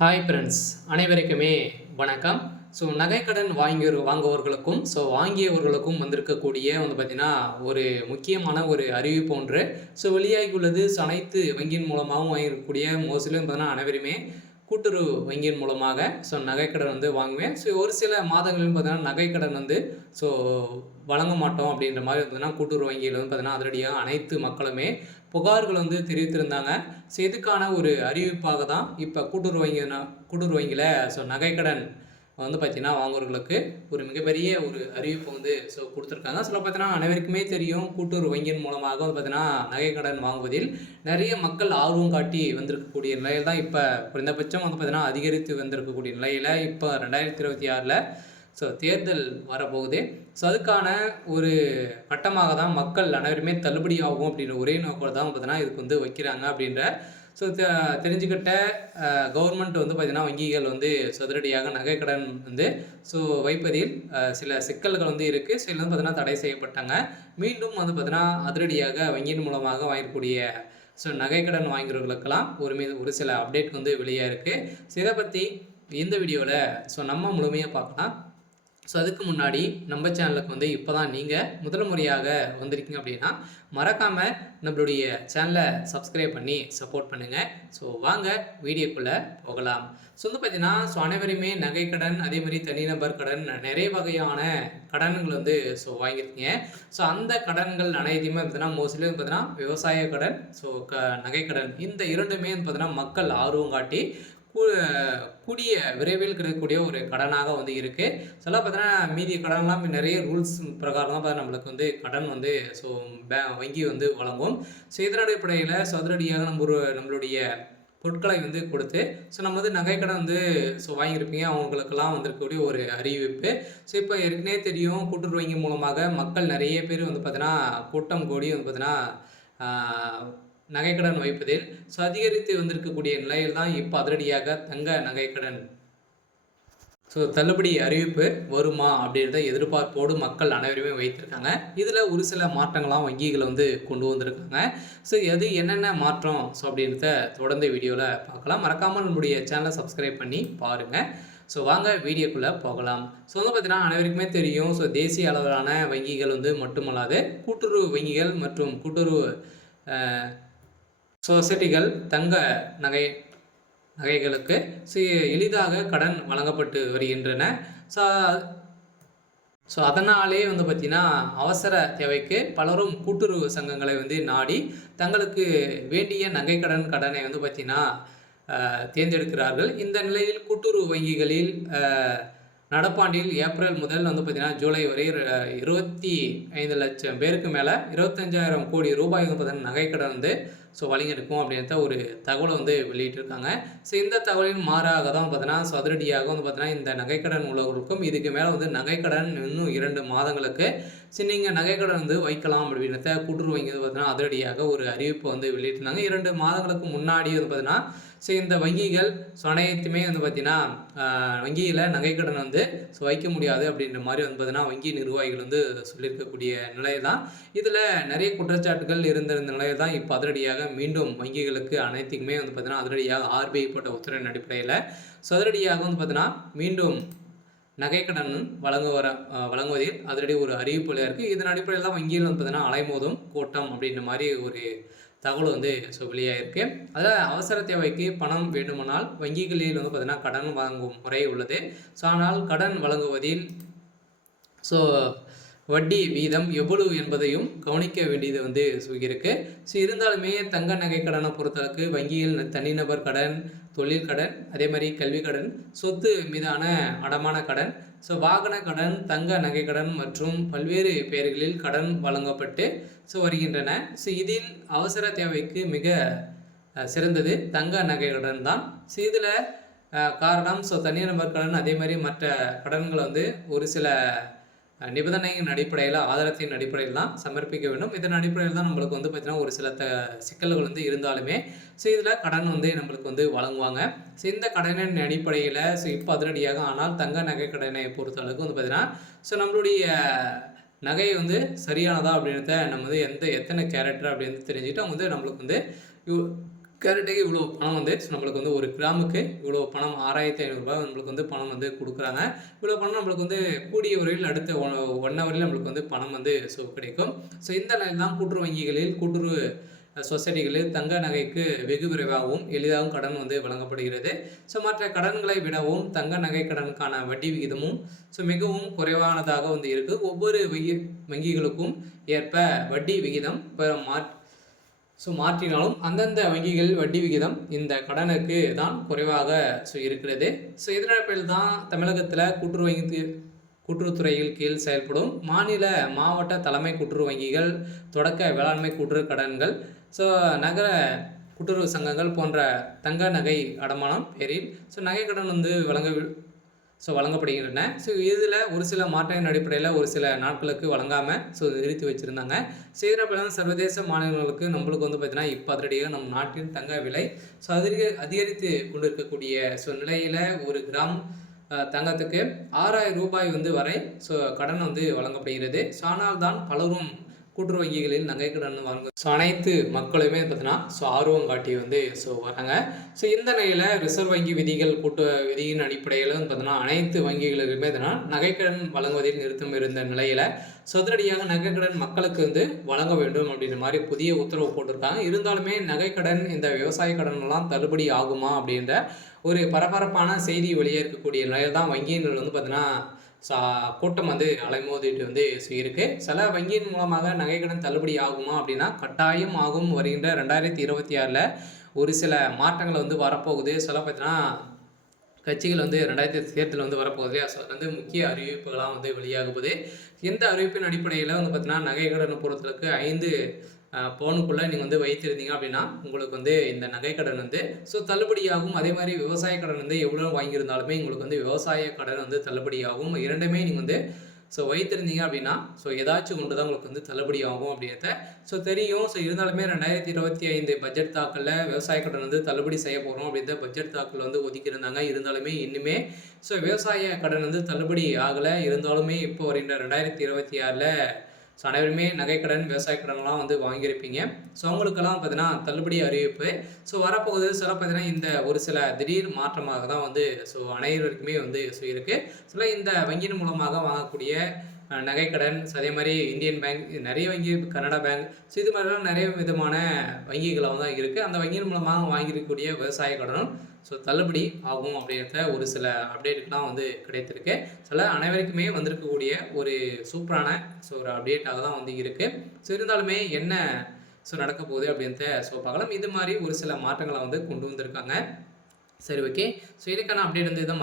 Hi friends, அனைவருக்குமே வணக்கம். So நகைக்கடன் வாங்குவவர்களுக்கும் வாங்கியவர்களுக்கும் வந்திருக்கக்கூடிய பார்த்தீங்கன்னா ஒரு முக்கியமான ஒரு அறிவிப்பு ஒன்று வெளியாகியுள்ளது. அனைத்து வங்கியின் மூலமாகவும் வாங்கியிருக்கக்கூடிய மோஸ்ட்லி பார்த்தீங்கன்னா அனைவருமே கூட்டுறவு வங்கியின் மூலமாக நகைக்கடன் வாங்குவேன். ஒரு சில மாதங்களிலும் பார்த்தீங்கன்னா நகைக்கடன் ஸோ வழங்க மாட்டோம் அப்படின்ற மாதிரி பார்த்தீங்கன்னா கூட்டுறவு வங்கியில் பார்த்தீங்கன்னா அதிரடியாக அனைத்து மக்களுமே புகார்கள் தெரிவித்திருந்தாங்க. இதுக்கான ஒரு அறிவிப்பாக தான் இப்போ கூட்டுறவு வங்கியில் நகைக்கடன் பார்த்தீங்கன்னா வாங்குறவர்களுக்கு ஒரு மிகப்பெரிய ஒரு அறிவிப்பு கொடுத்துருக்காங்க. பார்த்தீங்கன்னா அனைவருக்குமே தெரியும், கூட்டுறவு வங்கியின் மூலமாக பார்த்தீங்கன்னா நகைக்கடன் வாங்குவதில் நிறைய மக்கள் ஆர்வம் காட்டி வந்திருக்கக்கூடிய நிலையில் தான் இப்போ குறைந்தபட்சம் பார்த்தீங்கன்னா அதிகரித்து வந்திருக்கக்கூடிய நிலையில் இப்போ 2026 தேர்தல் வரப்போகுது. அதுக்கான ஒரு கட்டமாக தான் மக்கள் அனைவருமே தள்ளுபடி ஆகும் அப்படின்ற ஒரே நோக்கம் தான் பார்த்தீங்கன்னா இதுக்கு வைக்கிறாங்க அப்படின்ற தெரிஞ்சுக்கிட்ட கவர்மெண்ட் பார்த்தீங்கன்னா வங்கிகள் சதுரடியாக நகைக்கடன் வைப்பதில் சில சிக்கல்கள் இருக்குது. சில பார்த்தீங்கன்னா தடை செய்யப்பட்டாங்க. மீண்டும் பார்த்தீங்கன்னா அதிரடியாக வங்கியின் மூலமாக வாங்கக்கூடிய நகைக்கடன் வாங்குறவர்களுக்கெல்லாம் ஒரு சில அப்டேட் வெளியாக இருக்குது. இதை பற்றி இந்த வீடியோவில் நம்ம முழுமையாக பார்க்கலாம். அதுக்கு முன்னாடி நம்ம சேனலுக்கு இப்போ தான் நீங்கள் முதல் முறையாக வந்திருக்கீங்க அப்படின்னா மறக்காமல் நம்மளுடைய சேனலை சப்ஸ்கிரைப் பண்ணி சப்போர்ட் பண்ணுங்கள். வாங்க வீடியோக்குள்ளே போகலாம். பார்த்தீங்கன்னா அனைவருமே நகைக்கடன், அதே மாதிரி தனிநபர் கடன், நிறைய வகையான கடன்கள் வாங்கியிருக்கீங்க. அந்த கடன்கள் அனைத்தையுமே பார்த்தீங்கன்னா மோஸ்ட்லி பார்த்தீங்கன்னா விவசாய கடன், நகைக்கடன் இந்த இரண்டுமே பார்த்தீங்கன்னா மக்கள் ஆர்வம் காட்டி கூடிய விரைவில் கிடைக்கக்கூடிய ஒரு கடனாக இருக்குது. பார்த்தீங்கன்னா மீதி கடன்லாம் நிறைய ரூல்ஸ் பிரகாரம் தான் நம்மளுக்கு கடன் வங்கி வழங்கும். இதன் அடிப்படையில் சதுரடியாக நம்மளுடைய பொருட்களை கொடுத்து நம்ம நகைக்கடன் வாங்கியிருப்பீங்க. அவங்களுக்கெல்லாம் வந்திருக்கக்கூடிய ஒரு அறிவிப்பு. இப்போ ஏற்கனவே தெரியும், கூட்டுறவு வங்கி மூலமாக மக்கள் நிறைய பேர் பார்த்தீங்கன்னா கூட்டம் கூடி பார்த்தீங்கன்னா நகைக்கடன் வைப்பதில் அதிகரித்து வந்திருக்கக்கூடிய நிலையில் தான் இப்போ அதிரடியாக தங்க நகைக்கடன் தள்ளுபடி அறிவிப்பு வருமா அப்படின்றத எதிர்பார்ப்போடு மக்கள் அனைவருமே வைத்திருக்காங்க. இதில் ஒரு சில மாற்றங்களாம் வங்கிகள் கொண்டு வந்திருக்காங்க. எது என்னென்ன மாற்றம் அப்படின்றத தொடர்ந்து வீடியோவில் பார்க்கலாம். மறக்காமல் நம்முடைய சேனலை சப்ஸ்கிரைப் பண்ணி பாருங்கள். வாங்க வீடியோக்குள்ளே போகலாம். பார்த்தீங்கன்னா அனைவருக்குமே தெரியும், தேசிய அளவிலான வங்கிகள் மட்டுமல்லாது கூட்டுறவு வங்கிகள் மற்றும் கூட்டுறவு சொசைட்டிகள் தங்க நகைகளுக்கு எளிதாக கடன் வழங்கப்பட்டு வருகின்றன. அதனாலே பார்த்திங்கன்னா அவசர தேவைக்கு பலரும் கூட்டுறவு சங்கங்களை நாடி தங்களுக்கு வேண்டிய கடனை பார்த்திங்கன்னா தேர்ந்தெடுக்கிறார்கள். இந்த நிலையில் கூட்டுறவு வங்கிகளில் நடப்பாண்டில் ஏப்ரல் முதல் பார்த்திங்கன்னா ஜூலை வரை 25 லட்சம் பேருக்கு மேலே 25,000 கோடி ரூபாய் பார்த்தீங்கன்னா நகைக்கடன் வழங்கியிருக்கும் அப்படின்ற ஒரு தகவலை வெளியிட்டிருக்காங்க. இந்த தகவலின் மாறாக தான் பார்த்தீங்கன்னா அதிரடியாக பார்த்தீங்கன்னா இந்த நகைக்கடன் உள்ளவர்களுக்கும் இதுக்கு மேலே நகைக்கடன் இன்னும் 2 மாதங்களுக்கு நீங்கள் நகைக்கடன் வைக்கலாம் அப்படின்றத கூட்டுறவு வங்கி பார்த்தீங்கன்னா அதிரடியாக ஒரு அறிவிப்பு வெளியிட்டிருந்தாங்க. 2 மாதங்களுக்கு முன்னாடி பார்த்தீங்கன்னா இந்த வங்கிகள் அனைத்துமே பார்த்தீங்கன்னா வங்கியில் நகைக்கடன் வைக்க முடியாது அப்படின்ற மாதிரி பார்த்தீங்கன்னா வங்கி நிர்வாகிகள் சொல்லியிருக்கக்கூடிய நிலை தான். இதில் நிறைய குற்றச்சாட்டுகள் இருந்த நிலையில் தான் இப்போ அதிரடியாக மீண்டும் வங்கிகளுக்கு அனைத்துக்குமே பார்த்தீங்கன்னா அதிரடியாக RBI போட்ட உத்தரவின் அடிப்படையில் அதிரடியாக பார்த்தீங்கன்னா மீண்டும் நகைக்கடன் வழங்குவதில் அதிரடி ஒரு அறிவிப்புல இருக்குது. இதன் அடிப்படையில் தான் வங்கியில் பார்த்தீங்கன்னா அலைமோதும் கூட்டம் அப்படின்ற மாதிரி ஒரு தகவல் வெளியாகிருக்கு. அதில் அவசர தேவைக்கு பணம் வேண்டுமானால் வங்கிகளில் பார்த்தீங்கன்னா கடன் வாங்கும் முறை உள்ளது. ஆனால் கடன் வழங்குவதில் வட்டி வீதம் எவ்வளவு என்பதையும் கவனிக்க வேண்டியது இருக்கு. இருந்தாலுமே தங்க நகை கடனை பொறுத்தளவுக்கு வங்கியில் தனிநபர் கடன், தொழில் கடன், அதே மாதிரி கல்வி கடன், சொத்து மீதான அடமான கடன், வாகன கடன், தங்க நகை கடன் மற்றும் பல்வேறு பெயர்களில் கடன் வழங்கப்பட்டு வருகின்றன. இதில் அவசர தேவைக்கு மிக சிறந்தது தங்க நகை கடன் தான். இதில் காரணம் தனிநபர் கடன், அதே மாதிரி மற்ற கடன்கள் ஒரு சில நிபந்தனையின் அடிப்படையில், ஆதாரத்தின் அடிப்படையில் தான் சமர்ப்பிக்க வேண்டும். இதன் அடிப்படையில் தான் நம்மளுக்கு பார்த்தீங்கன்னா ஒரு சில சிக்கல்கள் இருந்தாலுமே இதில் கடன் நம்மளுக்கு வழங்குவாங்க. இந்த கடனின் அடிப்படையில் இப்போ அதிரடியாக ஆனால் தங்க நகை கடனை பொறுத்தளவுக்கு பார்த்தீங்கன்னா நம்மளுடைய நகை சரியானதா அப்படின்றத நம்ம எத்தனை கேரக்டர் அப்படின்னு தெரிஞ்சுக்கிட்டு அவங்க நம்மளுக்கு கேரட்டுக்கு இவ்வளோ பணம் வந்து நம்மளுக்கு வந்து ஒரு கிராமுக்கு இவ்வளோ பணம் 6500 நம்மளுக்கு வந்து பணம் வந்து குடுக்குறாங்க. இவ்வளோ பணம் நம்மளுக்கு வந்து கூடிய விரைவில் அடுத்த 1 ஹவர்ல நம்மளுக்கு வந்து பணம் வந்து கிடைக்கும். இந்த நிலையில் தான் கூட்டுறவு வங்கிகளில், கூட்டுறவு சொசைட்டிகளில் தங்க நகைக்கு வெகு விரைவாகவும், எளிதாகவும் கடன் வந்து வழங்கப்படுகிறது. மற்ற கடன்களை விடவும் தங்க நகை கடனுக்கான வட்டி விகிதமும் மிகவும் குறைவானதாக வந்து இருக்கு. ஒவ்வொரு வங்கிகளுக்கும் ஏற்ப வட்டி விகிதம் மாற்றினாலும் அந்தந்த வங்கிகள் வட்டி விகிதம் இந்த கடனுக்கு தான் குறைவாக இருக்கிறது. இதன் அடிப்படையில் தான் தமிழகத்தில் கூட்டுறவுத்துறையில் கீழ் செயல்படும் மாநில, மாவட்ட தலைமை கூட்டுறவு வங்கிகள், தொடக்க வேளாண்மை கூட்டுறவு கடன்கள், நகர கூட்டுறவு சங்கங்கள் போன்ற தங்க நகை அடமானம் பேரில் நகை கடன் வந்து வழங்கப்படுகின்றன. இதில் ஒரு சில மாற்றத்தின் அடிப்படையில் ஒரு சில நாட்களுக்கு வழங்காமல் நிறுத்தி வச்சுருந்தாங்க. இதனால் சர்வதேச மாநிலங்களுக்கு நம்மளுக்கு வந்து பார்த்தீங்கன்னா இப்போ அதிரடியாக நம் நாட்டின் தங்க விலை அதிகரித்து கொண்டிருக்கக்கூடிய நிலையில் ஒரு கிராம் தங்கத்துக்கு 6000 ரூபாய் வந்து வரை கடன் வந்து வழங்கப்படுகிறது. ஆனால் தான் பலரும் கூட்டுறவு வங்கிகளில் நகை கடன் வாங்க அனைத்து மக்களுமே பார்த்தீங்கன்னா ஆர்வம் காட்டி வந்து வராங்க. இந்த நிலையில் ரிசர்வ் வங்கி விதியின் அடிப்படையில் வந்து பார்த்தீங்கன்னா அனைத்து வங்கிகளுக்குமே பார்த்தீங்கன்னா நகைக்கடன் வழங்குவதில் நிறுத்தம் இருந்த நிலையில் சதுரடியாக நகைக்கடன் மக்களுக்கு வந்து வழங்க வேண்டும் அப்படின்ற மாதிரி புதிய உத்தரவு போட்டிருக்காங்க. இருந்தாலுமே நகைக்கடன் இந்த விவசாய கடன்லாம் தள்ளுபடி ஆகுமா அப்படின்ற ஒரு பரபரப்பான செய்தி வெளியே இருக்கக்கூடிய நிலையில் தான் வங்கியினர் வந்து பார்த்தீங்கன்னா கூட்டம் வந்து அலைமோதிட்டு வந்து இருக்கு. சில வங்கியின் மூலமாக நகைக்கடன் தள்ளுபடி ஆகுமா அப்படின்னா கட்டாயம் ஆகும். வருகின்ற 2026 ஒரு சில மாற்றங்கள் வந்து வரப்போகுது. பார்த்தீங்கன்னா கட்சிகள் வந்து 2000 தேர்தல் வந்து வரப்போகுது. வந்து முக்கிய அறிவிப்புகளாக வந்து வெளியாகுது. எந்த அறிவிப்பின் அடிப்படையில் வந்து பார்த்தீங்கன்னா நகைக்கடன் பொறுத்தளவுக்கு 5 பவுனுக்குள்ளே நீங்கள் வந்து வைத்திருந்தீங்க அப்படின்னா உங்களுக்கு வந்து இந்த நகைக்கடன் வந்து தள்ளுபடியாகும். அதே மாதிரி விவசாய கடன் வந்து எவ்வளோ வாங்கியிருந்தாலுமே உங்களுக்கு வந்து விவசாய கடன் வந்து தள்ளுபடியாகும். இரண்டுமே நீங்கள் வந்து வைத்திருந்தீங்க அப்படின்னா ஏதாச்சும் ஒன்று தான் உங்களுக்கு வந்து தள்ளுபடி ஆகும் அப்படின்றத தெரியும். இருந்தாலுமே 2025 பட்ஜெட் தாக்கலில் விவசாய கடன் வந்து தள்ளுபடி செய்ய போகிறோம் அப்படின்ற பட்ஜெட் தாக்கல் வந்து ஒதுக்கியிருந்தாங்க. இருந்தாலுமே இன்னுமே விவசாய கடன் வந்து தள்ளுபடி ஆகலை. இருந்தாலுமே இப்போ வருகின்ற 2026 அனைவருமே நகைக்கடன், விவசாய கடன்லாம் வந்து வாங்கியிருப்பீங்க. அவங்களுக்கெல்லாம் பார்த்தீங்கன்னா தள்ளுபடி அறிவிப்பு வரப்போகுது. பார்த்தீங்கன்னா இந்த ஒரு சில திடீர் மாற்றமாக தான் வந்து அனைவருக்குமே வந்து இருக்குது. இந்த வங்கியின் மூலமாக வாங்கக்கூடிய நகைக்கடன், அதே மாதிரி இந்தியன் பேங்க், நிறைய வங்கி, கனடா பேங்க், இது மாதிரிலாம் நிறைய விதமான வங்கிகளாக தான் இருக்குது. அந்த வங்கியின் மூலமாக வாங்கியிருக்கக்கூடிய விவசாய கடனும் தள்ளுபடி ஆகும் அப்படின்றத ஒரு சில அப்டேட்டுக்கெலாம் வந்து கிடைத்திருக்கு. அனைவருக்குமே வந்திருக்கக்கூடிய ஒரு சூப்பரான ஒரு அப்டேட்டாக தான் வந்து இருக்குது. இருந்தாலுமே என்ன நடக்க போகுது அப்படின்றத பார்க்கலாம். இது மாதிரி ஒரு சில மாற்றங்களை வந்து கொண்டு வந்திருக்காங்க. சரி, ஓகே. இதுக்கான அப்டேட் வந்து இதான்